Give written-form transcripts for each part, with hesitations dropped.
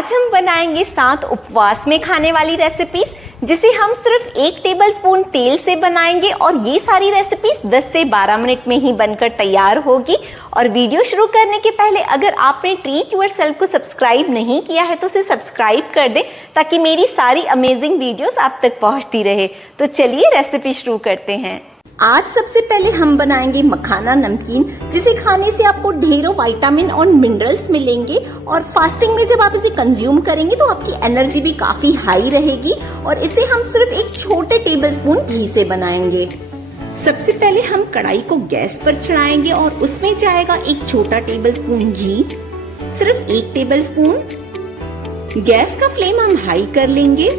आज हम बनाएंगे 7 उपवास में खाने वाली रेसिपीज, जिसे हम सिर्फ 1 टेबलस्पून तेल से बनाएंगे और ये सारी रेसिपीज 10 से 12 मिनट में ही बनकर तैयार होगी। और वीडियो शुरू करने के पहले अगर आपने ट्रीट योरसेल्फ को सब्सक्राइब नहीं किया है तो उसे सब्सक्राइब कर दें, ताकि मेरी सारी अमेजिंग वीडियोस आप तक पहुंचती रहे। तो चलिए रेसिपी शुरू करते हैं। आज सबसे पहले हम बनाएंगे मखाना नमकीन, जिसे खाने से आपको ढेरों विटामिन और मिनरल्स मिलेंगे और फास्टिंग में जब आप इसे कंज्यूम करेंगे तो आपकी एनर्जी भी काफी हाई रहेगी। और इसे हम सिर्फ एक छोटे टेबलस्पून घी से बनाएंगे। सबसे पहले हम कढ़ाई को गैस पर चढ़ाएंगे और उसमें जाएगा एक छोटा टेबलस्पून घी, सिर्फ 1 टेबलस्पून। गैस का फ्लेम हम हाई कर लेंगे।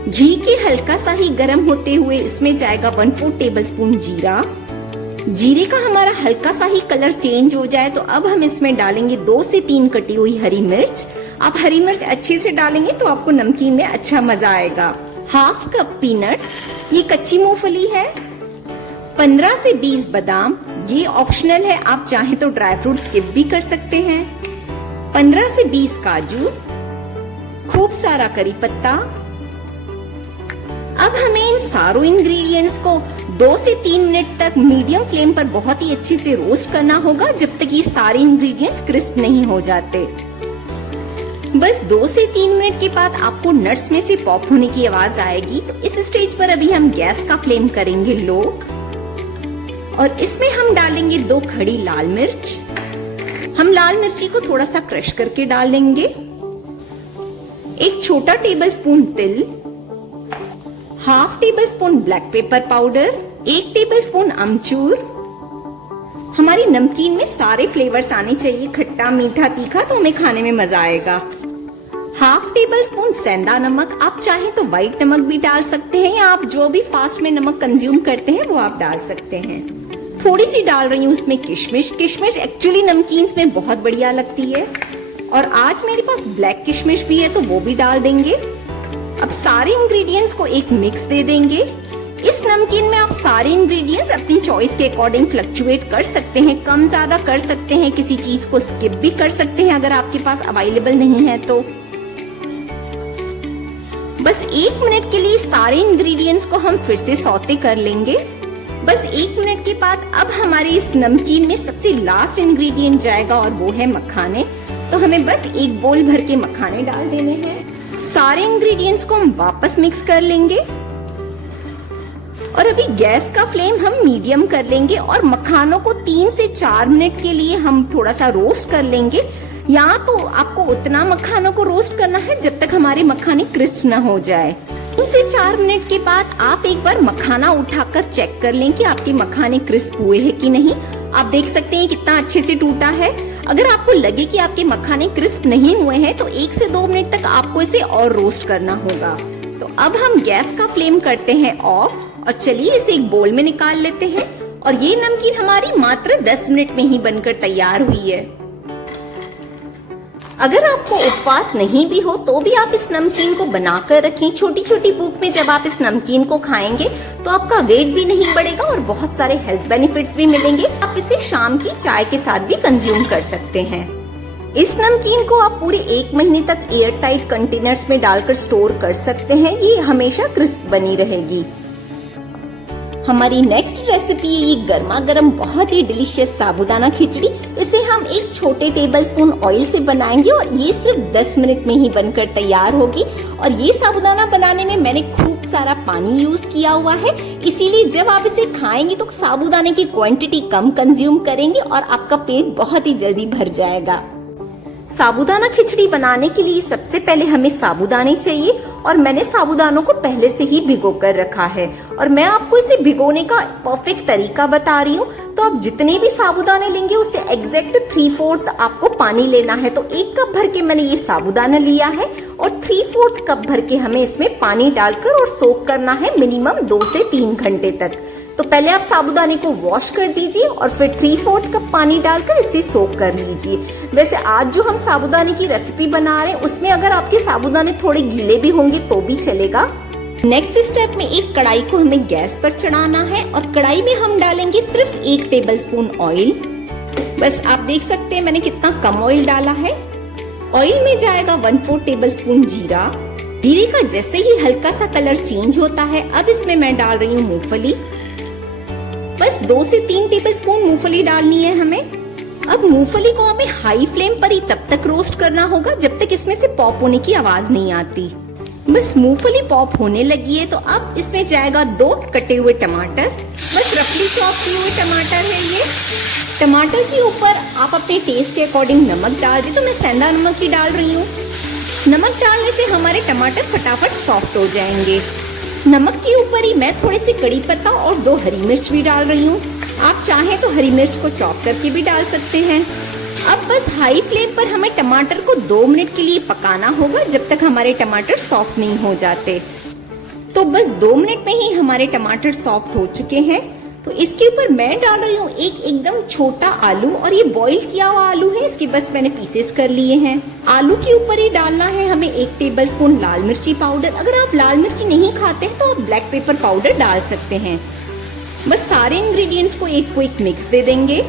घी के हल्का सा ही गर्म होते हुए इसमें जाएगा 1/4 टेबलस्पून जीरा। जीरे का हमारा हल्का सा ही कलर चेंज हो जाए तो अब हम इसमें डालेंगे 2 से 3 कटी हुई हरी मिर्च। आप हरी मिर्च अच्छे से डालेंगे तो आपको नमकीन में अच्छा मजा आएगा। 1/2 कप पीनट्स, ये कच्ची मूंगफली है। 15 से 20 बादाम, ये ऑप्शनल है, आप चाहे तो ड्राई फ्रूट स्किप भी कर सकते हैं। 15 से 20 काजू, खूब सारा करी पत्ता। अब हमें इन सारों इंग्रेडिएंट्स को 2 से 3 मिनट तक मीडियम फ्लेम पर बहुत ही अच्छे से रोस्ट करना होगा, जब तक ये सारे इंग्रेडिएंट्स क्रिस्प नहीं हो जाते। बस 2 से 3 मिनट के बाद आपको नट्स में से पॉप होने की आवाज आएगी। तो इस स्टेज पर अभी हम गैस का फ्लेम करेंगे लो और इसमें हम डालेंगे 2 खड़ी लाल मिर्च। हम लाल मिर्ची को थोड़ा सा क्रश करके डालेंगे। 1 छोटा टेबलस्पून तिल, 1/2 tablespoon black pepper powder, 1 tablespoon अमचूर। हमारी नमकीन में सारे फ्लेवर्स आने चाहिए, खट्टा, मीठा, तीखा, तो हमें खाने में मजा आएगा। 1/2 टेबलस्पून सेंधा नमक, आप चाहें तो व्हाइट नमक भी डाल सकते हैं या आप जो भी फास्ट में नमक कंज्यूम करते हैं वो आप डाल सकते हैं। थोड़ी सी डाल रही हूँ इसमें किशमिश। किशमिश एक्चुअली नमकीन में बहुत बढ़िया लगती है और आज मेरे पास ब्लैक किशमिश भी है तो वो भी डाल देंगे। अब सारे इंग्रेडिएंट्स को एक मिक्स दे देंगे। इस नमकीन में आप सारे इंग्रेडिएंट्स अपनी चॉइस के अकॉर्डिंग फ्लक्चुएट कर सकते हैं, कम ज्यादा कर सकते हैं, किसी चीज को स्किप भी कर सकते हैं अगर आपके पास अवेलेबल नहीं है तो। बस 1 मिनट के लिए सारे इंग्रेडिएंट्स को हम फिर से सौते कर लेंगे। बस 1 मिनट के बाद अब हमारे इस नमकीन में सबसे लास्ट इंग्रेडिएंट जाएगा और वो है मखाने। तो हमें बस 1 बोल भर के मखाने डाल देने हैं। सारे इंग्रेडिएंट्स को हम वापस मिक्स कर लेंगे और अभी गैस का फ्लेम हम मीडियम कर लेंगे और मखानों को 3 से 4 मिनट के लिए हम थोड़ा सा रोस्ट कर लेंगे। या तो आपको उतना मखानों को रोस्ट करना है जब तक हमारे मखाने क्रिस्प न हो जाए। 3 से 4 मिनट के बाद आप एक बार मखाना उठाकर चेक कर लें कि आपके मखाने क्रिस्प हुए हैं कि नहीं। आप देख सकते हैं कितना अच्छे से टूटा है। अगर आपको लगे कि आपके मखाने क्रिस्प नहीं हुए हैं तो 1 से 2 मिनट तक आपको इसे और रोस्ट करना होगा। तो अब हम गैस का फ्लेम करते हैं ऑफ और चलिए इसे एक बोल में निकाल लेते हैं। और ये नमकीन हमारी मात्र 10 मिनट में ही बनकर तैयार हुई है। अगर आपको उपवास नहीं भी हो तो भी आप इस नमकीन को बनाकर रखें। छोटी छोटी भूख में जब आप इस नमकीन को खाएंगे तो आपका वेट भी नहीं बढ़ेगा और बहुत सारे हेल्थ बेनिफिट्स भी मिलेंगे। आप इसे शाम की चाय के साथ भी कंज्यूम कर सकते हैं। इस नमकीन को आप पूरे 1 महीने तक एयर टाइट कंटेनर्स में डालकर स्टोर कर सकते हैं। ये हमेशा क्रिस्प बनी रहेगी। हमारी नेक्स्ट रेसिपी है ये गर्मा गर्म बहुत ही डिलीशियस साबूदाना खिचड़ी। इसे हम 1 छोटे टेबलस्पून ऑयल से बनाएंगे और ये सिर्फ 10 मिनट में ही बनकर तैयार होगी। और ये साबूदाना बनाने में मैंने खूब सारा पानी यूज किया हुआ है, इसीलिए जब आप इसे खाएंगे तो साबूदाने की क्वांटिटी कम कंज्यूम करेंगे और आपका पेट बहुत ही जल्दी भर जाएगा। साबूदाना खिचड़ी बनाने के लिए सबसे पहले हमें साबूदाने चाहिए और मैंने साबूदानों को पहले से ही भिगो कर रखा है और मैं आपको इसे भिगोने का परफेक्ट तरीका बता रही हूँ। तो आप जितने भी साबूदाने लेंगे उससे एग्जैक्ट 3/4 आपको पानी लेना है। तो 1 कप भर के मैंने ये साबूदाना लिया है और 3/4 कप भर के हमें इसमें पानी डालकर और सोक करना है मिनिमम 2 से 3 घंटे तक। तो पहले आप साबूदाने को वॉश कर दीजिए और फिर 3/4 कप पानी डालकर इसे सोक कर लीजिए। वैसे आज जो हम साबूदाने की रेसिपी बना रहे हैं उसमें अगर आपके साबूदाने थोड़े गीले भी होंगे तो भी चलेगा। नेक्स्ट स्टेप में एक कढ़ाई को हमें गैस पर चढ़ाना है और कढ़ाई में हम डालेंगे सिर्फ 1 टेबलस्पून ऑयल। बस आप देख सकते हैं मैंने कितना कम ऑयल डाला है। ऑयल में जाएगा 1/4 टेबलस्पून जीरा। जीरे का जैसे ही हल्का सा कलर चेंज होता है, अब इसमें मैं डाल रही हूँ मूंगफली। बस 2 से 3 टेबलस्पून मूंगफली डालनी है हमें। अब मूंगफली को हमें हाई फ्लेम पर ही तब तक रोस्ट करना होगा जब तक इसमें से पॉप होने की आवाज नहीं आती। बस मूंगफली पॉप होने लगी है तो अब इसमें जाएगा 2 कटे हुए टमाटर। बस रफली चॉप किए हुए टमाटर है ये। टमाटर के ऊपर आप अपने टेस्ट के अकॉर्डिंग नमक डाल दें, तो मैं सेंधा नमक ही डाल रही हूँ। नमक डालने से हमारे टमाटर फटाफट सॉफ्ट हो जाएंगे। नमक के ऊपर ही मैं थोड़े से कड़ी पत्ता और 2 हरी मिर्च भी डाल रही हूँ। आप चाहें तो हरी मिर्च को चॉप करके भी डाल सकते हैं। अब बस हाई फ्लेम पर हमें टमाटर को 2 मिनट के लिए पकाना होगा जब तक हमारे टमाटर सॉफ्ट नहीं हो जाते। तो बस 2 मिनट में ही हमारे टमाटर सॉफ्ट हो चुके हैं। तो इसके ऊपर मैं डाल रही हूँ एक एकदम छोटा आलू, और ये बॉईल किया हुआ आलू है, इसके बस मैंने पीसेस कर लिए हैं। आलू के ऊपर ही डालना है हमें 1 टेबलस्पून लाल मिर्ची पाउडर। अगर आप लाल मिर्ची नहीं खाते हैं तो आप ब्लैक पेपर पाउडर डाल सकते हैं। बस सारे इंग्रेडिएंट्स को एक क्विक मिक्स दे देंगे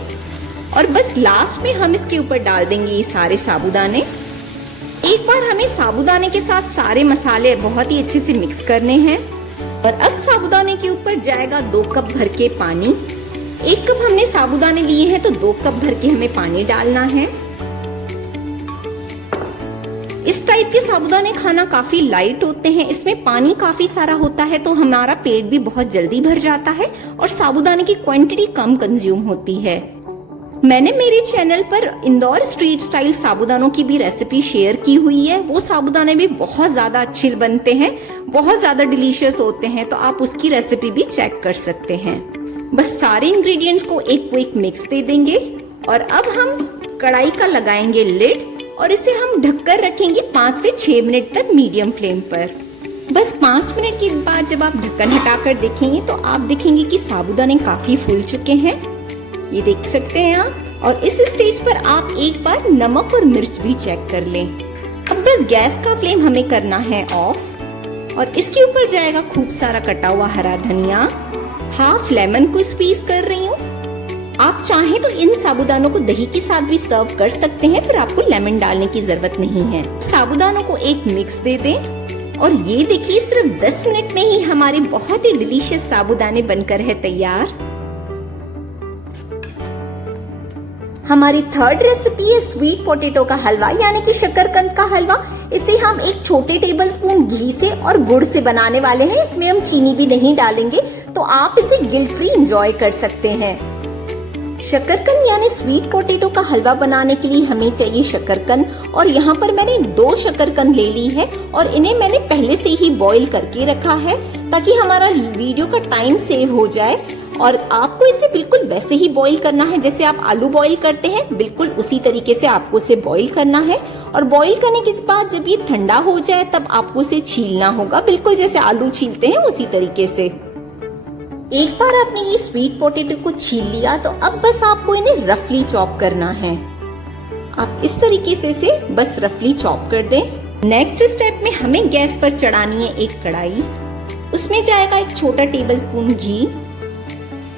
और बस लास्ट में हम इसके ऊपर डाल देंगे ये सारे साबूदाने। एक बार हमें साबूदाने के साथ सारे मसाले बहुत ही अच्छे से मिक्स करने हैं। और अब साबूदाने के ऊपर जाएगा 2 कप भर के पानी। 1 कप हमने साबूदाने लिए हैं तो 2 कप भर के हमें पानी डालना है। इस टाइप के साबूदाने खाना काफी लाइट होते हैं, इसमें पानी काफी सारा होता है तो हमारा पेट भी बहुत जल्दी भर जाता है और साबूदाने की क्वांटिटी कम कंज्यूम होती है। मैंने मेरे चैनल पर इंदौर स्ट्रीट स्टाइल साबूदानों की भी रेसिपी शेयर की हुई है। वो साबूदाने भी बहुत ज्यादा अच्छे बनते हैं, बहुत ज्यादा डिलीशियस होते हैं, तो आप उसकी रेसिपी भी चेक कर सकते हैं। बस सारे इंग्रेडिएंट्स को एक क्विक मिक्स दे देंगे और अब हम कढ़ाई का लगाएंगे लिड और इसे हम ढककर रखेंगे 5 से 6 मिनट तक मीडियम फ्लेम पर। बस 5 मिनट के बाद जब आप ढक्कन हटाकर देखेंगे तो आप देखेंगे कि साबूदाने काफी फूल चुके हैं, ये देख सकते हैं आप। और इस स्टेज पर आप एक बार नमक और मिर्च भी चेक कर लें। अब बस गैस का फ्लेम हमें करना है ऑफ और इसके ऊपर जाएगा खूब सारा कटा हुआ हरा धनिया। हाफ लेमन को स्क्वीज कर रही हूँ। आप चाहें तो इन साबूदानों को दही के साथ भी सर्व कर सकते हैं, फिर आपको लेमन डालने की जरूरत नहीं है। साबूदानों को एक मिक्स दे दें और ये देखिए सिर्फ 10 मिनट में ही हमारे बहुत ही डिलीशियस साबूदाने बनकर है तैयार। हमारी थर्ड रेसिपी है स्वीट पोटैटो का हलवा यानी कि शकरकंद का हलवा। इसे हम एक छोटे टेबलस्पून घी से और गुड़ से बनाने वाले हैं। इसमें हम चीनी भी नहीं डालेंगे, तो आप इसे गिल्ट फ्री एंजॉय कर सकते हैं। शकरकंद यानी स्वीट पोटैटो का हलवा बनाने के लिए हमें चाहिए शकरकंद, और यहाँ पर मैंने 2 शकरकंद ले ली है और इन्हें मैंने पहले से ही बॉईल करके रखा है ताकि हमारा वीडियो का टाइम सेव हो जाए। और आपको इसे बिल्कुल वैसे ही बॉईल करना है जैसे आप आलू बॉईल करते हैं, बिल्कुल उसी तरीके से आपको इसे बॉईल करना है। और बॉईल करने के बाद जब ये ठंडा हो जाए तब आपको इसे छीलना होगा, बिल्कुल जैसे आलू छीलते हैं उसी तरीके से। एक बार आपने ये स्वीट पोटैटो को छील लिया तो अब बस आपको इन्हें रफली चॉप करना है। आप इस तरीके से इसे बस रफली चॉप कर दें। नेक्स्ट स्टेप में हमें गैस पर चढ़ानी है एक कढ़ाई। उसमें जाएगा एक छोटा टेबलस्पून घी।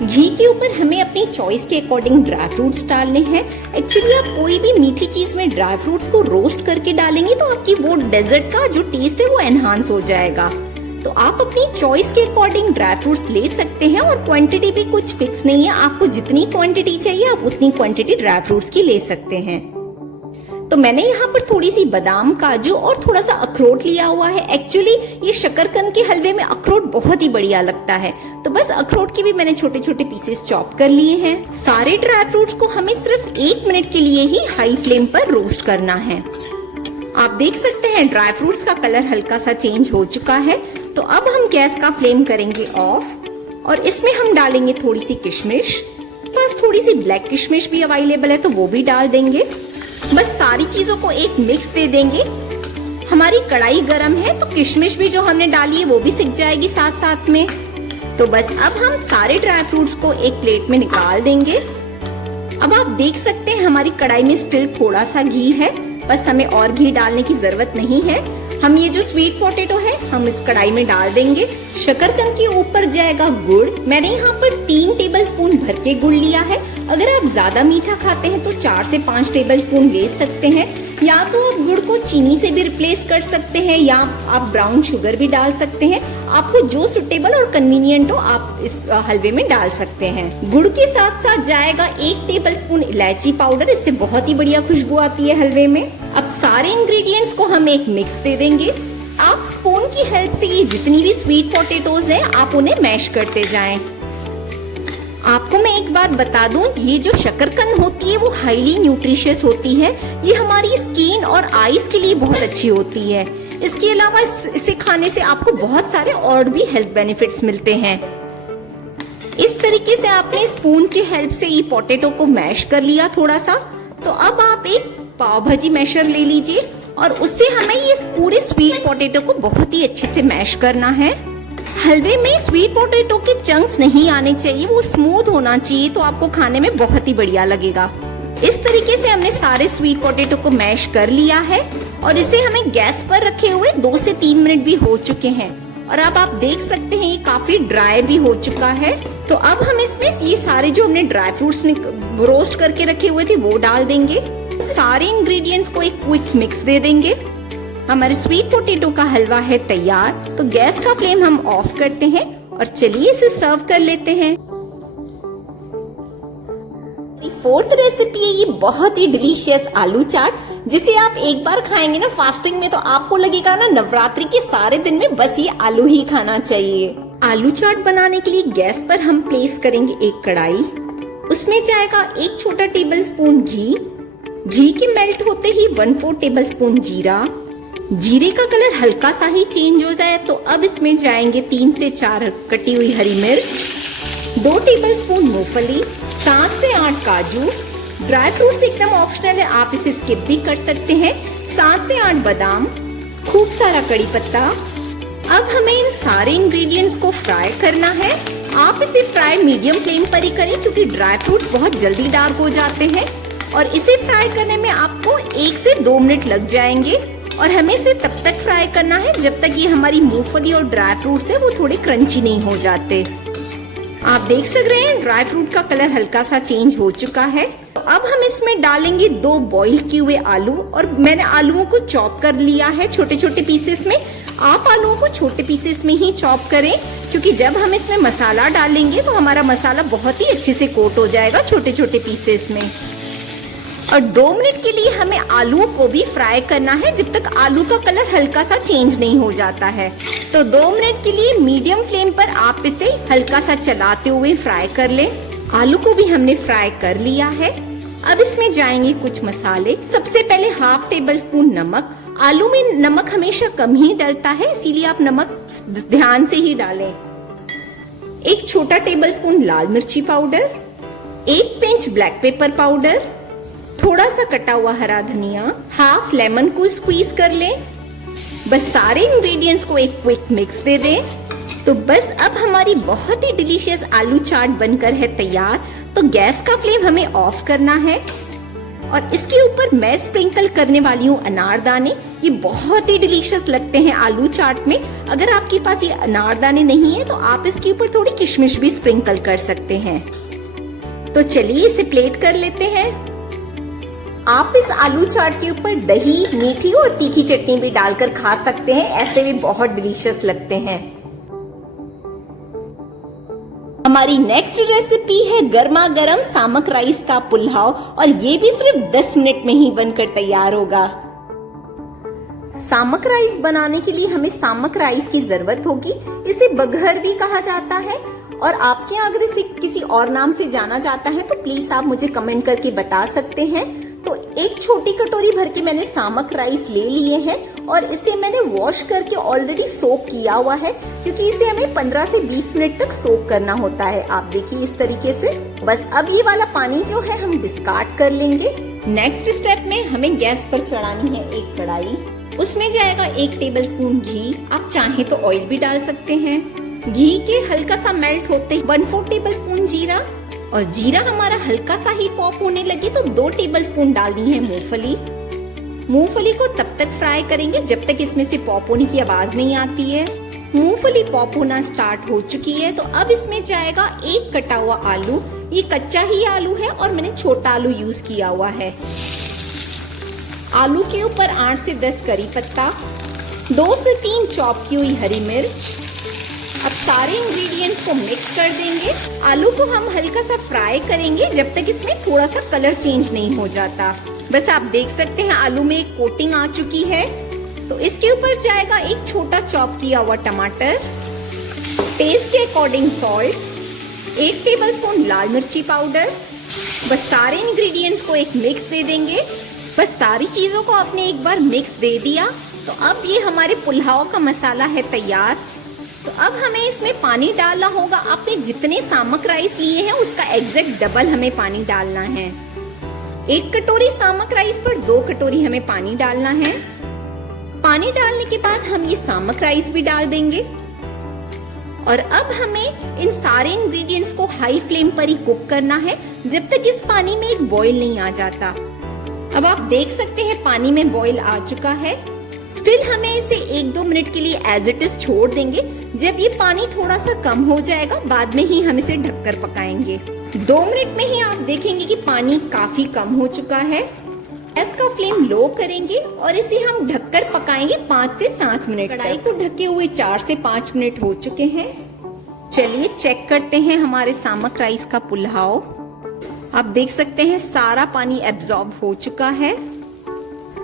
घी के ऊपर हमें अपनी चॉइस के अकॉर्डिंग ड्राई फ्रूट्स डालने हैं। एक्चुअली आप कोई भी मीठी चीज में ड्राई फ्रूट्स को रोस्ट करके डालेंगे तो आपकी वो डेजर्ट का जो टेस्ट है वो एनहांस हो जाएगा। तो आप अपनी चॉइस के अकॉर्डिंग ड्राई फ्रूट्स ले सकते हैं और क्वांटिटी भी कुछ फिक्स नहीं है, आपको जितनी क्वांटिटी चाहिए आप उतनी क्वांटिटी ड्राई फ्रूट्स की ले सकते हैं। तो मैंने यहाँ पर थोड़ी सी बादाम, काजू और थोड़ा सा अखरोट लिया हुआ है। एक्चुअली ये शकरकंद के हलवे में अखरोट बहुत ही बढ़िया लगता है, तो बस अखरोट के भी मैंने छोटे छोटे पीसेस चॉप कर लिए हैं। सारे ड्राई फ्रूट्स को हमें सिर्फ 1 मिनट के लिए ही हाई फ्लेम पर रोस्ट करना है। आप देख सकते हैं ड्राई फ्रूट्स का कलर हल्का सा चेंज हो चुका है। तो अब हम गैस का फ्लेम करेंगे ऑफ और इसमें हम डालेंगे थोड़ी सी किशमिश। बस थोड़ी सी ब्लैक किशमिश भी अवेलेबल है तो वो भी डाल देंगे। बस सारी चीजों को एक मिक्स दे देंगे। हमारी कढ़ाई गरम है तो किशमिश भी जो हमने डाली है वो भी सिक जाएगी साथ साथ में। तो बस अब हम सारे ड्राई फ्रूट्स को एक प्लेट में निकाल देंगे। अब आप देख सकते हैं हमारी कढ़ाई में स्टिल थोड़ा सा घी है, बस हमें और घी डालने की जरूरत नहीं है। हम ये जो स्वीट पोटैटो है हम इस कढ़ाई में डाल देंगे। शकरकंद के ऊपर जाएगा गुड़। मैंने यहाँ पर 3 टेबलस्पून भर के गुड़ लिया है। अगर आप ज्यादा मीठा खाते हैं तो 4 से 5 टेबलस्पून ले सकते हैं, या तो आप गुड़ को चीनी से भी रिप्लेस कर सकते हैं, या आप ब्राउन शुगर भी डाल सकते हैं। आपको जो सुटेबल और कन्वीनियंट हो आप इस हलवे में डाल सकते हैं। गुड़ के साथ साथ जाएगा 1 टेबलस्पून इलायची पाउडर, इससे बहुत ही बढ़िया खुशबू आती है हलवे में। अब सारे इंग्रेडिएंट्स को हम एक मिक्स दे देंगे। आप स्पून की हेल्प से ये जितनी भी स्वीट पोटैटोज हैं आप उन्हें मैश करते जाएं। आपको मैं एक बात बता दूं, ये जो शकरकंद होती है वो हाईली न्यूट्रिशियस होती है। ये हमारी स्किन और आईज के लिए बहुत अच्छी होती है। इसके अलावा इसे खाने से आपको बहुत सारे और भी हेल्थ बेनिफिट्स मिलते हैं। इस तरीके से आपने स्पून की हेल्प से ये पोटैटो को मैश कर लिया थोड़ा सा। तो अब आप एक पाव भाजी मैशर ले लीजिए और उससे हमें ये पूरे स्वीट पोटैटो को बहुत ही अच्छे से मैश करना है। हलवे में स्वीट पोटैटो के चंक्स नहीं आने चाहिए, वो स्मूथ होना चाहिए, तो आपको खाने में बहुत ही बढ़िया लगेगा। इस तरीके से हमने सारे स्वीट पोटैटो को मैश कर लिया है और इसे हमें गैस पर रखे हुए 2 से 3 मिनट भी हो चुके हैं। और अब आप देख सकते हैं ये काफी ड्राई भी हो चुका है। तो अब हम इसमें ये सारे जो हमने ड्राई फ्रूट्स रोस्ट करके रखे हुए थे वो डाल देंगे। सारे इंग्रेडिएंट्स को एक क्विक मिक्स दे देंगे। हमारे स्वीट पोटैटो का हलवा है तैयार। तो गैस का फ्लेम हम ऑफ करते हैं और चलिए इसे सर्व कर लेते हैं। फोर्थ रेसिपी है ये बहुत ही डिलीशियस आलू चाट, जिसे आप एक बार खाएंगे ना फास्टिंग में तो आपको लगेगा ना नवरात्रि के सारे दिन में बस ये आलू ही खाना चाहिए। आलू चाट बनाने के लिए गैस पर हम प्लेस करेंगे एक कढ़ाई। उसमें जाएगा 1 छोटा टेबलस्पून घी। घी के मेल्ट होते ही 1/4 टेबलस्पून जीरा। जीरे का कलर हल्का सा ही चेंज हो जाए तो अब इसमें जाएंगे 3 से 4 कटी हुई हरी मिर्च, 2 टेबलस्पून मूंगफली, 7 से 8 काजू। ड्राई फ्रूट्स एकदम ऑप्शनल है, आप इसे स्किप भी कर सकते हैं। 7 से 8 बादाम, खूब सारा कड़ी पत्ता। अब हमें इन सारे इंग्रेडिएंट्स को फ्राई करना है। आप इसे फ्राई मीडियम फ्लेम पर ही करें क्योंकि ड्राई फ्रूट्स बहुत जल्दी डार्क हो जाते हैं और इसे फ्राई करने में आपको 1 से 2 मिनट लग जाएंगे। और हमें इसे तब तक फ्राई करना है जब तक ये हमारी मूंगफली और ड्राई फ्रूट्स है वो थोड़े क्रंची नहीं हो जाते। आप देख सक रहे हैं ड्राई फ्रूट का कलर हल्का सा चेंज हो चुका है। तो अब हम इसमें डालेंगे 2 बॉईल किए हुए आलू और मैंने आलूओं को चॉप कर लिया है छोटे छोटे पीसेस में। आप आलूओं को छोटे पीसेस में ही चॉप करें क्योंकि जब हम इसमें मसाला डालेंगे तो हमारा मसाला बहुत ही अच्छे से कोट हो जाएगा छोटे छोटे पीसेस में। और 2 मिनट के लिए हमें आलूओं को भी फ्राई करना है जब तक आलू का कलर हल्का सा चेंज नहीं हो जाता है। तो 2 मिनट के लिए मीडियम फ्लेम पर आप इसे हल्का सा चलाते हुए फ्राई कर लें। आलू को भी हमने फ्राई कर लिया है। अब इसमें जाएंगे कुछ मसाले। सबसे पहले 1/2 टेबलस्पून नमक। आलू में नमक हमेशा कम ही डलता है, इसीलिए आप नमक ध्यान से ही डालें। 1 छोटा टेबलस्पून लाल मिर्ची powder, 1 pinch black pepper powder, थोड़ा सा कटा हुआ हरा धनिया, 1/2 लेमन को स्क्वीज कर लें। बस सारे इंग्रेडिएंट्स को एक क्विक मिक्स दे दें। तो बस अब हमारी बहुत ही डिलीशियस आलू चाट बनकर है तैयार। तो गैस का फ्लेम हमें ऑफ करना है और इसके ऊपर मैं स्प्रिंकल करने वाली हूँ अनारदाने। ये बहुत ही डिलीशियस लगते हैं आलू चाट में। अगर आपके पास ये अनारदाने नहीं है तो आप इसके ऊपर थोड़ी किशमिश भी स्प्रिंकल कर सकते हैं। तो चलिए इसे प्लेट कर लेते हैं। आप इस आलू चाट के ऊपर दही, मीठी और तीखी चटनी भी डालकर खा सकते हैं, ऐसे भी बहुत डिलीशियस लगते हैं। हमारी नेक्स्ट रेसिपी है गर्मा गर्म सामक राइस का पुलाव और ये भी सिर्फ 10 मिनट में ही बनकर तैयार होगा। सामक राइस बनाने के लिए हमें सामक राइस की जरूरत होगी। इसे बघर भी कहा जाता है और आपके यहाँ अगर इसे किसी और नाम से जाना जाता है तो प्लीज आप मुझे कमेंट करके बता सकते हैं। तो 1 छोटी कटोरी भर के मैंने सामक राइस ले लिए हैं और इसे मैंने वॉश करके ऑलरेडी सोक किया हुआ है क्योंकि इसे हमें 15 से 20 मिनट तक सोक करना होता है। आप देखिए इस तरीके से। बस अब ये वाला पानी जो है हम डिस्कार्ड कर लेंगे। नेक्स्ट स्टेप में हमें गैस पर चढ़ानी है एक कढ़ाई। उसमें जाएगा 1 टेबलस्पून घी। आप चाहें तो ऑयल भी डाल सकते हैं। घी के हल्का सा मेल्ट होते 1/4 टेबलस्पून जीरा और जीरा हमारा हल्का सा ही पॉप होने लगे तो 2 टेबलस्पून डालनी है मूंगफली। मूंगफली को तब तक फ्राई करेंगे जब तक इसमें से पॉप होने की आवाज नहीं आती है। मूंगफली पॉप होना स्टार्ट हो चुकी है तो अब इसमें जाएगा 1 कटा हुआ आलू। ये कच्चा ही आलू है और मैंने छोटा आलू यूज किया हुआ है। आलू के ऊपर 8 से 10 करी पत्ता, 2 से 3 चॉप की हुई हरी मिर्च। अब सारे इंग्रेडिएंट्स को मिक्स कर देंगे। आलू को हम हल्का सा फ्राई करेंगे जब तक इसमें थोड़ा सा कलर चेंज नहीं हो जाता। बस आप देख सकते हैं आलू में एक कोटिंग आ चुकी है। तो इसके ऊपर जाएगा एक छोटा चॉप किया हुआ टमाटर, टेस्ट के अकॉर्डिंग सॉल्ट, 1 टेबलस्पून लाल मिर्ची पाउडर। बस सारे इंग्रेडिएंट्स को एक मिक्स दे देंगे। बस सारी चीजों को आपने एक बार मिक्स दे दिया तो अब ये हमारे पुलाव का मसाला है तैयार। तो अब हमें इसमें पानी डालना होगा। आपने जितने सामक राइस लिए हैं उसका एग्जैक्ट डबल हमें पानी डालना है। 1 कटोरी सामक राइस पर 2 कटोरी हमें पानी डालना है। पानी डालने के बाद हम ये सामक राइस भी डाल देंगे और अब हमें इन सारे इंग्रेडिएंट्स को हाई फ्लेम पर ही कुक करना है जब तक इस पानी में एक बॉईल नहीं आ जाता। अब आप देख सकते हैं पानी में बॉईल आ चुका है। स्टिल हमें इसे 1-2 मिनट के लिए एज इट इज छोड़ देंगे। जब ये पानी थोड़ा सा कम हो जाएगा बाद में ही हम इसे ढककर पकाएंगे। 2 मिनट में ही आप देखेंगे कि पानी काफी कम हो चुका है। गैस का फ्लेम लो करेंगे और इसे हम ढककर पकाएंगे 5 से 7 मिनट। कढ़ाई को ढके हुए 4 से 5 मिनट हो चुके हैं। चलिए चेक करते हैं हमारे सामक राइस का पुलाव। आप देख सकते हैं सारा पानी एब्जॉर्ब हो चुका है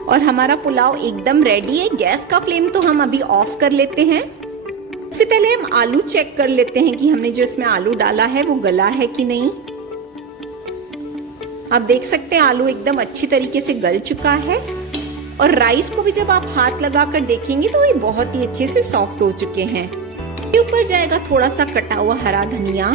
और हमारा पुलाव एकदम रेडी है। गैस का फ्लेम तो हम अभी ऑफ कर लेते हैं। सबसे पहले हम आलू चेक कर लेते हैं कि हमने जो इसमें आलू डाला है वो गला है कि नहीं। आप देख सकते हैं आलू एकदम अच्छी तरीके से गल चुका है और राइस को भी जब आप हाथ लगाकर देखेंगे तो ये बहुत ही अच्छे से सॉफ्ट हो चुके हैं। इसके ऊपर जाएगा थोड़ा सा कटा हुआ हरा धनिया।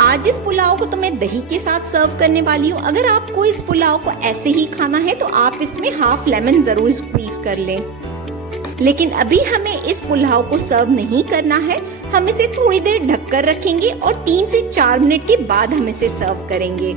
आज इस पुलाव को तो मैं दही के साथ सर्व करने वाली हूँ। अगर आपको इस पुलाव को ऐसे ही खाना है तो आप इसमें हाफ लेमन जरूर स्क्वीज कर लें। लेकिन अभी हमें इस पुलाव को सर्व नहीं करना है। हम इसे थोड़ी देर ढककर रखेंगे और 3 से 4 मिनट के बाद हम इसे सर्व करेंगे।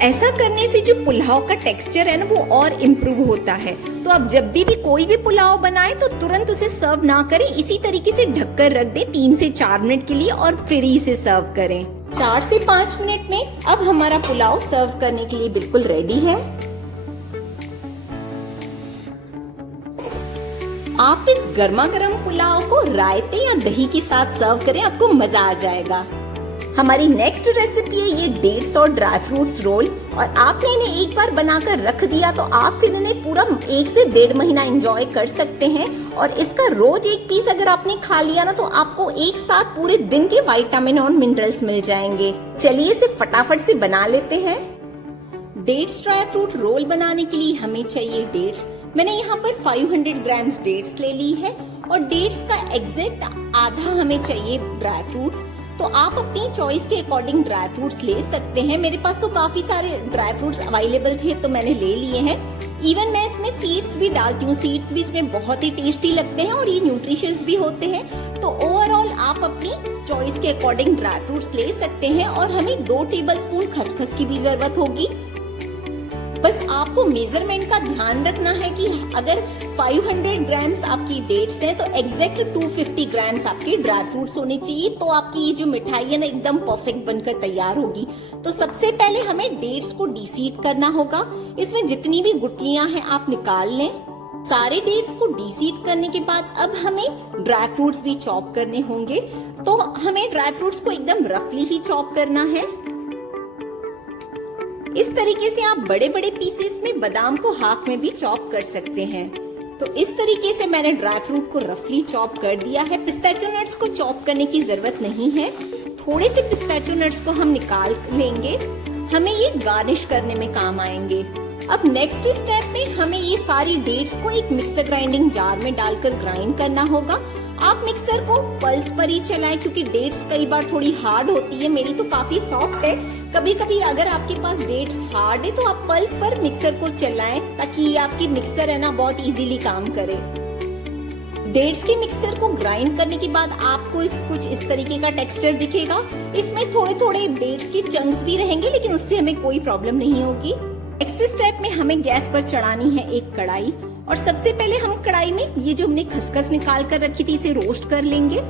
ऐसा करने से जो पुलाव का टेक्सचर है ना वो और इम्प्रूव होता है। तो आप जब भी कोई भी पुलाव बनाए तो तुरंत उसे सर्व ना करें, इसी तरीके से ढककर रख दें 3 से 4 मिनट के लिए और फिर ही इसे सर्व करें। 4 से 5 मिनट में अब हमारा पुलाव सर्व करने के लिए बिल्कुल रेडी है। आप इस गर्मा गर्म पुलाव को रायते या दही के साथ सर्व करें, आपको मजा आ जाएगा। हमारी नेक्स्ट रेसिपी है ये डेट्स और ड्राई फ्रूट्स रोल। और आपने इन्हें एक बार बनाकर रख दिया तो आप फिर इन्हें पूरा 1 से 1.5 महीना एंजॉय कर सकते हैं। और इसका रोज 1 पीस अगर आपने खा लिया ना तो आपको एक साथ पूरे दिन के विटामिन और मिनरल्स मिल जाएंगे। चलिए इसे फटाफट से बना लेते हैं। डेट्स ड्राई फ्रूट रोल बनाने के लिए हमें चाहिए डेट्स। मैंने यहाँ पर 500 ग्राम्स डेट्स ले ली है और डेट्स का एग्जैक्ट आधा हमें चाहिए ड्राई फ्रूट्स। तो आप अपनी चॉइस के अकॉर्डिंग ड्राई फ्रूट्स ले सकते हैं। मेरे पास तो काफी सारे ड्राई फ्रूट्स अवेलेबल थे तो मैंने ले लिए हैं। इवन मैं इसमें सीड्स भी डालती हूँ। सीड्स भी इसमें बहुत ही टेस्टी लगते हैं और ये न्यूट्रिशियस भी होते हैं। तो ओवरऑल आप अपनी चॉइस के अकॉर्डिंग ड्राई फ्रूट्स ले सकते हैं। और हमें 2 टेबलस्पून खसखस की भी जरूरत होगी। बस आपको मेजरमेंट का ध्यान रखना है कि अगर 500 ग्राम्स आपकी डेट्स हैं तो एग्जैक्ट 250 ग्राम्स आपके ड्राई फ्रूट्स होने चाहिए। तो आपकी ये जो मिठाई है ना एकदम परफेक्ट बनकर तैयार होगी। तो सबसे पहले हमें डेट्स को डीसीड करना होगा। इसमें जितनी भी गुठलियां हैं आप निकाल लें। सारे डेट्स को डीसीड करने के बाद अब हमें ड्राई फ्रूट्स भी चॉप करने होंगे। तो हमें ड्राई फ्रूट्स को एकदम रफली ही चॉप करना है। इस तरीके से आप बड़े बड़े पीसेस में बादाम को हाफ में भी चॉप कर सकते हैं। तो इस तरीके से मैंने ड्राई फ्रूट को रफली चॉप कर दिया है। पिस्ताचियो नट्स को चॉप करने की जरूरत नहीं है। थोड़े से पिस्ताचियो नट्स को हम निकाल लेंगे, हमें ये गार्निश करने में काम आएंगे। अब नेक्स्ट स्टेप में हमें ये सारी डेट्स को एक मिक्सर ग्राइंडिंग जार में डालकर ग्राइंड करना होगा। आप मिक्सर को पल्स पर ही चलाएं क्योंकि डेट्स कई बार थोड़ी हार्ड होती है। मेरी तो काफी सॉफ्ट है। कभी कभी अगर आपके पास डेट्स हार्ड है तो आप पल्स पर मिक्सर को चलाएं ताकि आपकी मिक्सर है ना बहुत इजीली काम करे। डेट्स के मिक्सर को ग्राइंड करने के बाद आपको कुछ इस तरीके का टेक्सचर दिखेगा। इसमें थोड़े थोड़े डेट्स के चंक्स भी रहेंगे लेकिन उससे हमें कोई प्रॉब्लम नहीं होगी। नेक्स्ट स्टेप में हमें गैस पर चढ़ानी है एक कढ़ाई और सबसे पहले हम कढ़ाई में ये जो हमने खसखस निकाल कर रखी थी इसे रोस्ट कर लेंगे।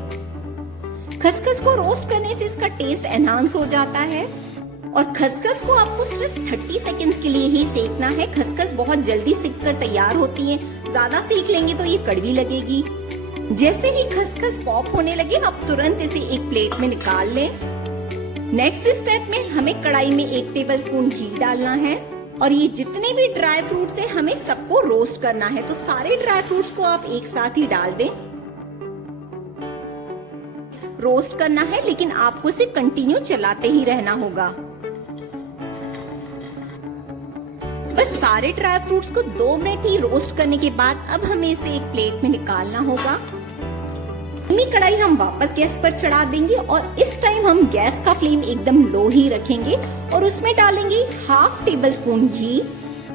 खसखस को रोस्ट करने से इसका टेस्ट एनहांस हो जाता है। और खसखस को आपको सिर्फ 30 सेकंड्स के लिए ही सेकना है। खसखस बहुत जल्दी सिक कर तैयार होती है, ज्यादा सेक लेंगे तो ये कड़वी लगेगी। जैसे ही खसखस पॉप होने लगे आप तुरंत इसे एक प्लेट में निकाल लें। नेक्स्ट स्टेप में हमें कढ़ाई में 1 टेबलस्पून घी डालना है और ये जितने भी ड्राई फ्रूट्स हैं हमें सबको रोस्ट करना है। तो सारे ड्राई फ्रूट्स को आप एक साथ ही डाल दें। रोस्ट करना है लेकिन आपको इसे कंटिन्यू चलाते ही रहना होगा। बस सारे ड्राई फ्रूट्स को 2 मिनट ही रोस्ट करने के बाद अब हमें इसे एक प्लेट में निकालना होगा। कढ़ाई हम वापस गैस पर चढ़ा देंगे और इस टाइम हम गैस का फ्लेम एकदम लो ही रखेंगे और उसमें डालेंगे 1/2 टेबलस्पून घी।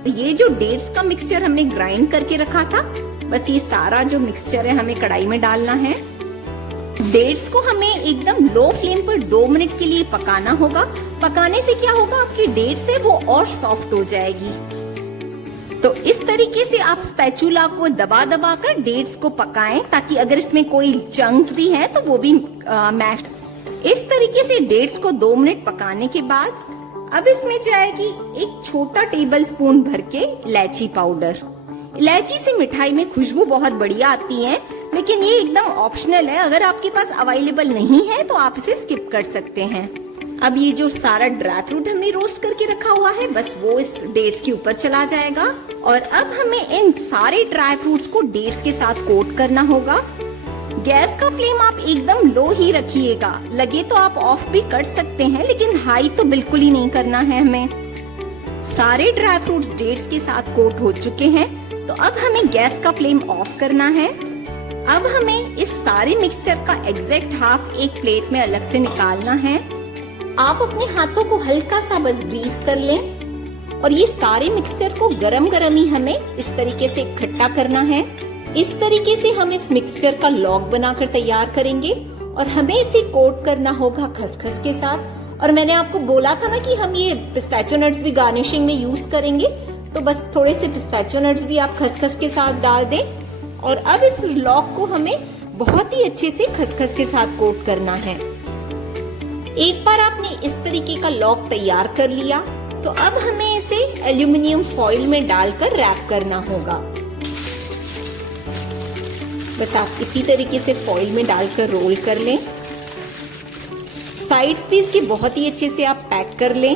ये जो डेट्स का मिक्सचर हमने ग्राइंड करके रखा था, बस ये सारा जो मिक्सचर है हमें कढ़ाई में डालना है। डेट्स को हमें एकदम लो फ्लेम पर 2 मिनट के लिए पकाना होगा। पकाने से क्या होगा, आपकी डेट्स है वो और सॉफ्ट हो जाएगी। तो इस तरीके से आप स्पैचुला को दबा दबा कर डेट्स को पकाएं ताकि अगर इसमें कोई चंक्स भी हैं तो वो भी मैश। इस तरीके से डेट्स को 2 मिनट पकाने के बाद अब इसमें जाएगी 1 छोटा टेबलस्पून भर के इलायची पाउडर। इलायची से मिठाई में खुशबू बहुत बढ़िया आती है, लेकिन ये एकदम ऑप्शनल है। अगर आपके पास अवेलेबल नहीं है तो आप इसे स्किप कर सकते हैं। अब ये जो सारा ड्राई फ्रूट हमने रोस्ट करके रखा हुआ है बस वो इस डेट्स के ऊपर चला जाएगा और अब हमें इन सारे ड्राई फ्रूट्स को डेट्स के साथ कोट करना होगा। गैस का फ्लेम आप एकदम लो ही रखिएगा। लगे तो आप ऑफ भी कर सकते हैं लेकिन हाई तो बिल्कुल ही नहीं करना है हमें। सारे ड्राई फ्रूट्स डेट्स के साथ कोट हो चुके हैं तो अब हमें गैस का फ्लेम ऑफ करना है। अब हमें इस सारे मिक्सचर का एग्जैक्ट हाफ एक प्लेट में अलग से निकालना है। आप अपने हाथों को हल्का सा बस ग्रीस कर लें और ये सारे मिक्सचर को गरम गरम ही हमें इस तरीके से इकट्ठा करना है। इस तरीके से हम इस मिक्सचर का लॉग बनाकर तैयार करेंगे और हमें इसे कोट करना होगा खसखस के साथ। और मैंने आपको बोला था ना कि हम ये पिस्ताचियो नट्स भी गार्निशिंग में यूज करेंगे, तो बस थोड़े से पिस्ताचियो नट्स भी आप खसखस के साथ डाल दें। और अब इस लॉग को हमें बहुत ही अच्छे से खसखस के साथ कोट करना है। एक बार आपने इस तरीके का लॉग तैयार कर लिया तो अब हमें इसे एल्यूमिनियम फॉइल में डालकर रैप करना होगा। बस आप इसी तरीके से फॉइल में डालकर रोल कर लें। साइड्स भी इसके बहुत ही अच्छे से आप पैक कर लें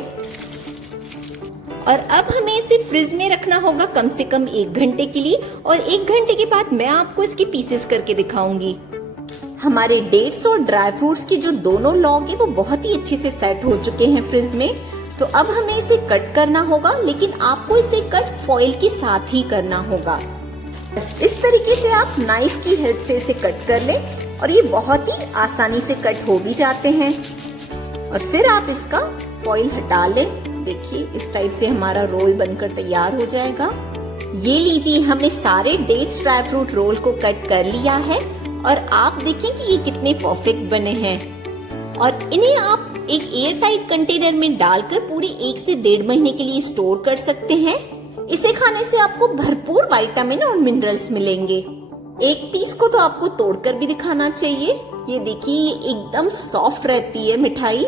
और अब हमें इसे फ्रिज में रखना होगा कम से कम 1 घंटे के लिए और 1 घंटे के बाद मैं आपको इसके पीसेस करके दिखाऊंगी। हमारे डेट्स और ड्राई फ्रूट्स के जो दोनों लॉग है वो बहुत ही अच्छे से सेट हो चुके हैं फ्रिज में। तो अब हमें इसे कट करना होगा, लेकिन आपको इसे कट फॉइल के साथ ही करना होगा। इस तरीके से आप नाइफ की हेल्प से इसे कट कर लें और ये बहुत ही आसानी से कट हो भी जाते हैं। और फिर आप इसका फॉइल हटा लें। देखिए इस टाइप से हमारा रोल बनकर तैयार हो जाएगा। ये लीजिए, हमने सारे डेट्स ड्राई फ्रूट रोल को कट कर लिया है और आप देखें कि ये कितने परफेक्ट बने हैं। और इन्हें आप एक एयर टाइट कंटेनर में डालकर पूरे 1 से 1.5 महीने के लिए स्टोर कर सकते हैं। इसे खाने से आपको भरपूर विटामिन और मिनरल्स मिलेंगे। एक पीस को तो आपको तोड़कर भी दिखाना चाहिए। ये देखिए, ये एकदम सॉफ्ट रहती है मिठाई।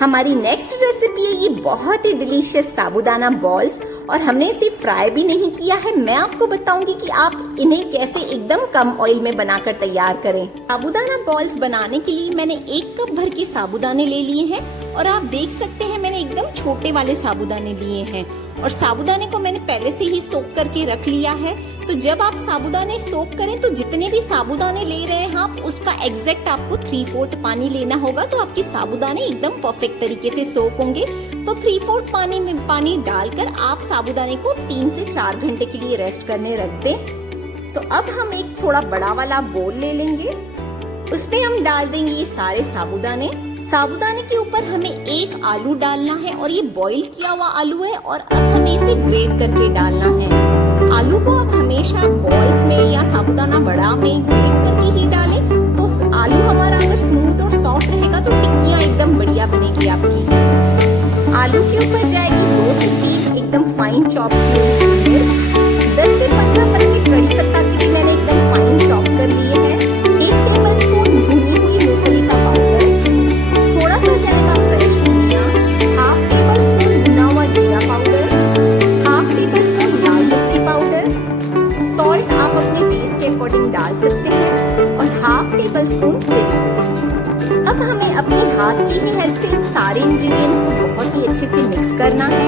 हमारी नेक्स्ट रेसिपी है ये बहुत ही डिलीशियस साबूदाना बॉल्स और हमने इसे फ्राई भी नहीं किया है। मैं आपको बताऊंगी कि आप इन्हें कैसे एकदम कम ऑयल में बनाकर तैयार करें। साबूदाना बॉल्स बनाने के लिए मैंने 1 कप भर के साबूदाने ले लिए हैं और आप देख सकते हैं मैंने एकदम छोटे वाले साबूदाने लिए हैं और साबूदाने को मैंने पहले से ही सोक करके रख लिया है। तो जब आप साबूदाने सोक करें तो जितने भी साबूदाने ले रहे हैं आप उसका एग्जैक्ट आपको 3/4 पानी लेना होगा, तो आपके साबूदाने एकदम परफेक्ट तरीके से सोक होंगे। तो 3/4 पानी में पानी डालकर आप साबूदाने को 3 से 4 घंटे के लिए रेस्ट करने रख दें। तो अब हम एक थोड़ा बड़ा वाला बोल ले लेंगे, उसमें हम डाल देंगे ये सारे साबूदाने। साबूदाने के ऊपर हमें 1 आलू डालना है और ये बॉईल किया हुआ आलू है और अब हमें इसे ग्रेट करके डालना है। आलू को आप हमेशा बॉल्स में या साबूदाना बड़ा में ग्रेट करके ही डालें, तो आलू हमारा अगर स्मूथ और सॉफ्ट रहेगा तो टिक्कियाँ एकदम बढ़िया बनेगी आपकी। आलू के ऊपर जाएगी 2 से 3 एकदम फाइन चॉप मिर्च, 10 से 15 पत्ते कड़ी पत्ता की भी मैंने एकदम फाइन चॉप कर लिए हैं। अब हमें अपने हाथ की ही हेल्प से इन सारे इंग्रेडिएंट्स को बहुत ही अच्छे से मिक्स करना है।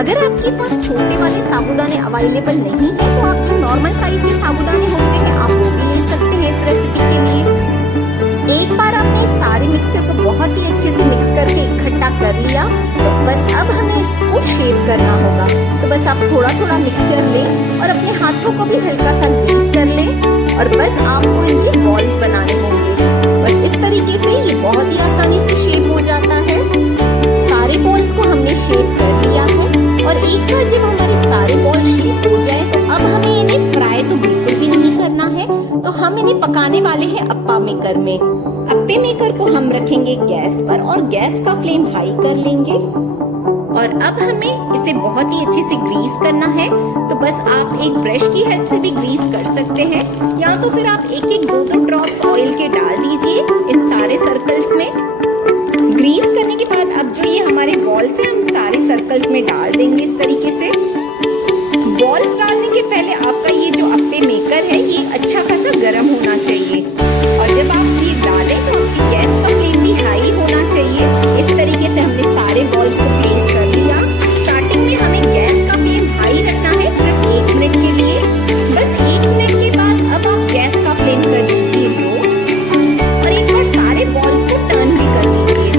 अगर आपके पास छोटे वाले साबूदाने अवेलेबल नहीं है तो आप जो नॉर्मल साइज के साबूदाने होते हैं आप वो भी ले सकते हैं इस रेसिपी के लिए। एक बार आपने सारे मिक्सचर को बहुत ही अच्छे से मिक्स करके इकट्ठा कर लिया तो बस अब हमें इसको शेप करना होगा। तो बस आप थोड़ा थोड़ा मिक्सचर लें और अपने हाथों को भी हल्का सा ग्रीस कर लें और बस आपको इनके बॉल्स बनाने होंगे। बस इस तरीके से ये बहुत ही आसानी से शेप हो जाता है। सारे बॉल्स को हमने शेप कर लिया है और एक बार जब हमारे सारे बॉल शेप हो जाए तो अब हमें इन्हें फ्राई तो बिल्कुल भी नहीं करना है, तो हम इन्हें पकाने वाले हैं अप्पा मेकर में। अप्पे मेकर को हम रखेंगे गैस पर और गैस का फ्लेम हाई कर लेंगे और अब हमें इसे बहुत ही अच्छे से ग्रीस करना है। तो बस आप एक ब्रश की हेल्प से भी ग्रीस कर सकते हैं या तो फिर आप एक एक 2-2 ड्रॉप्स ऑयल के डाल दीजिए इन सारे सर्कल्स में। ग्रीस करने के बाद अब जो ये हमारे बॉल्स हैं हम सारे सर्कल्स में डाल देंगे इस तरीके से। बॉल्स डालने के पहले आपका ये जो अप्पे मेकर है ये अच्छा खासा गर्म होना चाहिए और जब आप ये डालें तो आपकी गैस का फ्लेम भी हाई होना चाहिए। इस तरीके से हमने सारे बॉल्स को प्लेस कर लिया। स्टार्टिंग में हमें गैस का फ्लेम हाई रखना है सिर्फ 1 मिनट के लिए। बस 1 मिनट के बाद अब आप गैस का फ्लेम कर लीजिए लो और एक बार सारे बॉल्स को टर्न भी कर लीजिए।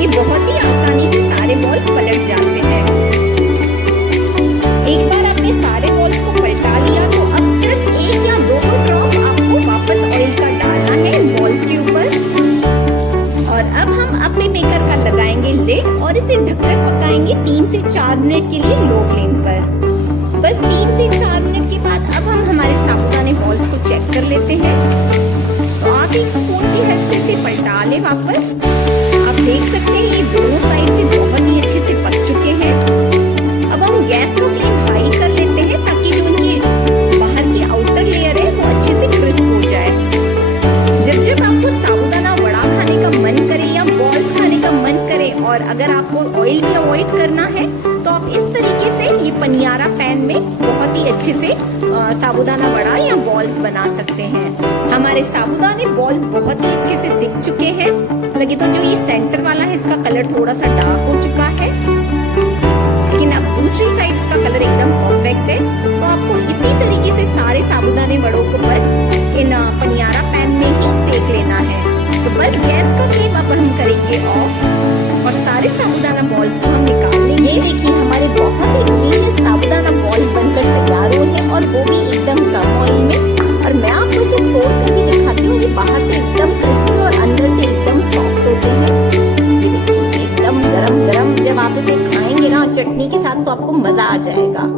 ये बहुत ही आसानी से सारे बॉल्स पलट जाते हैं। एक बार आपने सारे बॉल्स को पलटा लिया तो अब सिर्फ 1 या 2 ड्रॉप आपको वापस ऑयल का डालना है इन बॉल्स के ऊपर और अब हम अप्पे मेकर का लगाएंगे लिड और इसे ढककर पकाएंगे 3 से 4 मिनट के लिए लो फ्लेम पर। बस 3 से 4 मिनट के बाद अब हम हमारे साबूदाने बॉल्स को चेक कर लेते हैं। तो आप एक स्पून की हेल्प से इसे पलटा लें वापस। आप देख सकते हैं ये दोनों साइड से बहुत ही अच्छे से पक चुके हैं। अब हम गैस का फ्लेम हाई कर लेते हैं ताकि जो उनकी बाहर की आउटर लेयर है वो अच्छे से क्रिस्प हो जाए। जब आपको साबूदाना वड़ा खाने का मन करे या बॉल्स खाने का मन करे और अगर आपको ऑयल भी अवॉइड करना है तो आप इस तरीके से ये पनियारा पैन में बहुत ही अच्छे से साबूदाना वड़ा या बॉल्स बना सकते हैं। हमारे साबूदाने बॉल्स बहुत ही अच्छे से सिक चुके हैं। लगे तो जो ये सेंटर वाला है इसका कलर थोड़ा सा डार्क हो चुका है लेकिन अब दूसरी साइड इसका कलर एकदम परफेक्ट है। तो आपको इसी तरीके से सारे साबूदाने वड़ों को बस इन पनियारा पैन में ही सेक लेना है। तो बस गैस का फ्लेम अब हम करेंगे ऑफ और सारे साबूदाना बॉल्स को हम निकाल लेंगे। ये देखिए हमारे बहुत ही डिलीशियस साबूदाना बॉल्स बनकर तैयार हुए हैं और वो भी एकदम कम ऑयल में। और मैं आपको इसे तोड़ कर भी दिखाती हूँ। ये बाहर से एकदम क्रिस्पी और अंदर से एकदम सॉफ्ट होते हैं। ये देखिए एकदम गरम गरम जब आप इसे खाएंगे ना चटनी के साथ तो आपको मजा आ जाएगा।